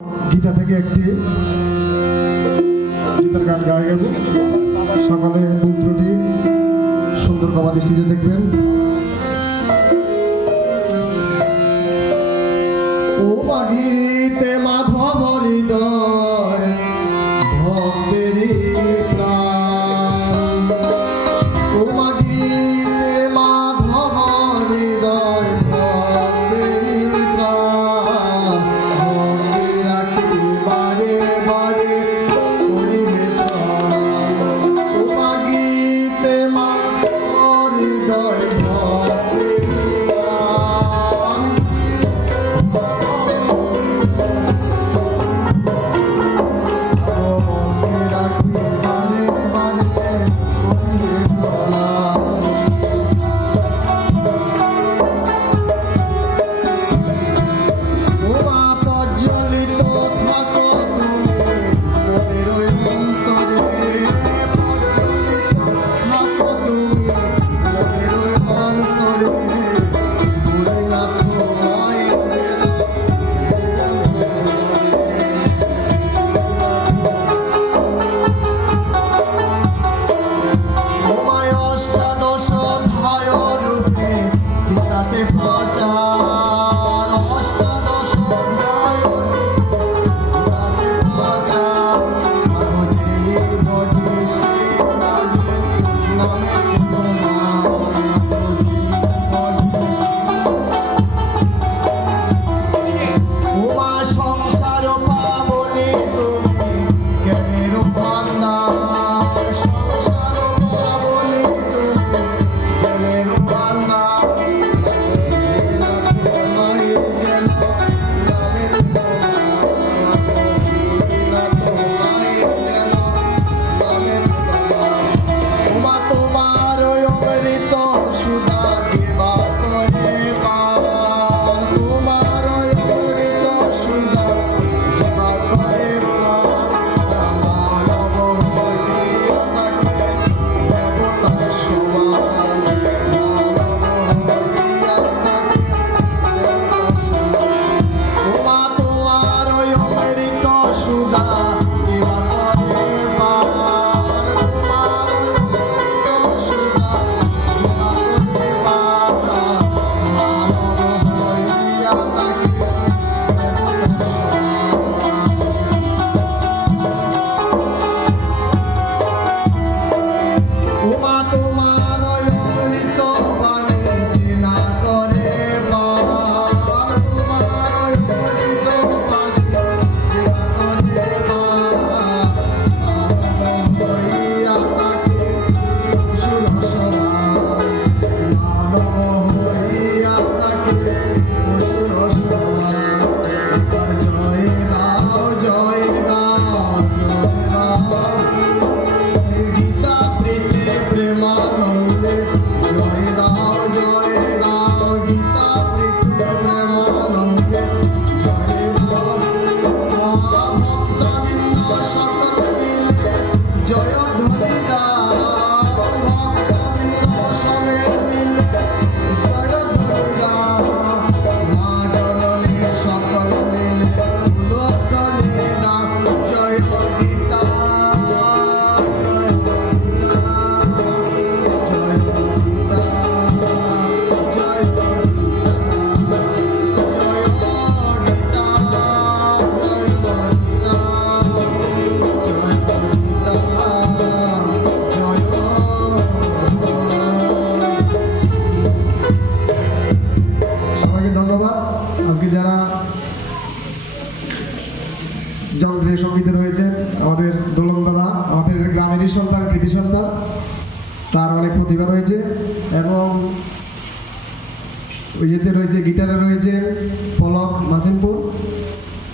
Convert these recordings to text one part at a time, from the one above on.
গীতা থেকে একটি গীতার গান গায়ে গেব। সকালে ভুল ত্রুটি সুন্দর ক্ষমা দৃষ্টিতে দেখবেন। ও মাগিতে মাধব হৃদয় ভক্তেরই প্রাণ, ও মাগিতে মাধব হৃদয় ভক্তেরই প্রাণ, ভক্তি রাখি বারে বারে করিবে প্রাণ। ও মাগিতে মাধব হৃদয় ভক্তেরই প্রাণ, যন্ত্রের সঙ্গীতে রয়েছেন আমাদের দোলন দাদা, আমাদের গ্রামেরই সন্তান, কৃতি সন্তান, তার অনেক প্রতিভা রয়েছে। এবং ইয়েতে রয়েছে, গিটারে রয়েছে পলক মাসিমপুর,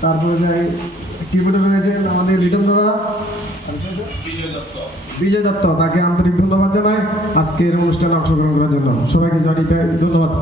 তারপরে কিবোর্ডে রয়েছেন আমাদের লিটন দাদা বিজয় দত্ত, তাকে আন্তরিক ধন্যবাদ জানাই আজকের অনুষ্ঠানে অংশগ্রহণ করার জন্য। সবাইকে ধন্যবাদ।